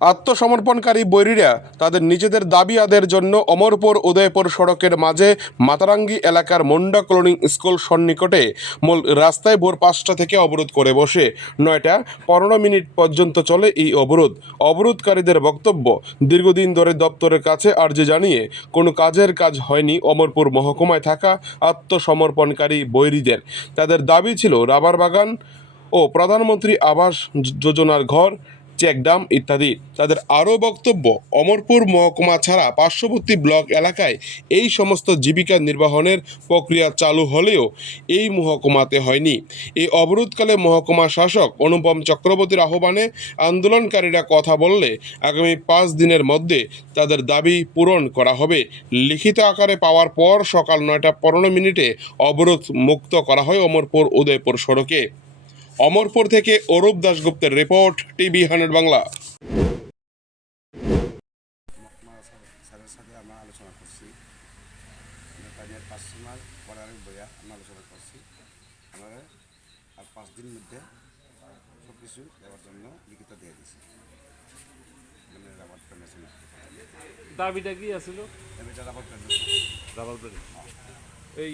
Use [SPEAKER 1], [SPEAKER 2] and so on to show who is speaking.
[SPEAKER 1] আত্মসমর্পণকারী বৈরীরা তাদের নিজেদের দাবি আদায়ের জন্য অমরপুর উদয়পুর সড়কের মাঝে মাতারাঙ্গি এলাকার মুন্ডা কলোনি স্কুল সন্নিকটে মূল রাস্তায় ভোর পাঁচটা থেকে অবরোধ করে বসে। নয়টা পনেরো মিনিট পর্যন্ত চলে এই অবরোধ। অবরোধকারীদের বক্তব্য, দীর্ঘদিন ধরে দপ্তরের কাছে আর্জি জানিয়ে কোনো কাজের কাজ হয়নি অমরপুর মহকুমায় থাকা আত্মসমর্পণকারী বৈরীদের। তাদের দাবি ছিল, রাবার বাগান ও প্রধানমন্ত্রী আবাস যোজনার ঘর চেকডাম ইত্যাদি। তাদের আরও বক্তব্য, অমরপুর মহকুমা ছাড়া পার্শ্ববর্তী ব্লক এলাকায় এই সমস্ত জীবিকা নির্বাহনের প্রক্রিয়া চালু হলেও এই মহকুমাতে হয়নি। এই অবরোধকালে মহকুমা শাসক অনুপম চক্রবর্তীর আহ্বানে আন্দোলনকারীরা কথা বললে আগামী পাঁচ দিনের মধ্যে তাদের দাবি পূরণ করা হবে। লিখিত আকারে পাওয়ার পর সকাল নয়টা পনেরো মিনিটে অবরোধ মুক্ত করা হয় অমরপুর উদয়পুর সড়কে। অমরপুর থেকে অরূপ দাশগুপ্তের রিপোর্ট টিভি হান্ড্রেড বাংলা।
[SPEAKER 2] স্যারের সাথে আমরা আলোচনা করছি নেতানিয়ার কাস্টমার অর্ডারের বইয়া আমরা আলোচনা করছি আমরা আর পাঁচ দিন মধ্যে সব কিছু দেওয়ার জন্য লিখিত দিয়ে দিছি মানে রাবার
[SPEAKER 3] দাবিটা কি আছিল?
[SPEAKER 2] এটা রাবার
[SPEAKER 3] রাবার এই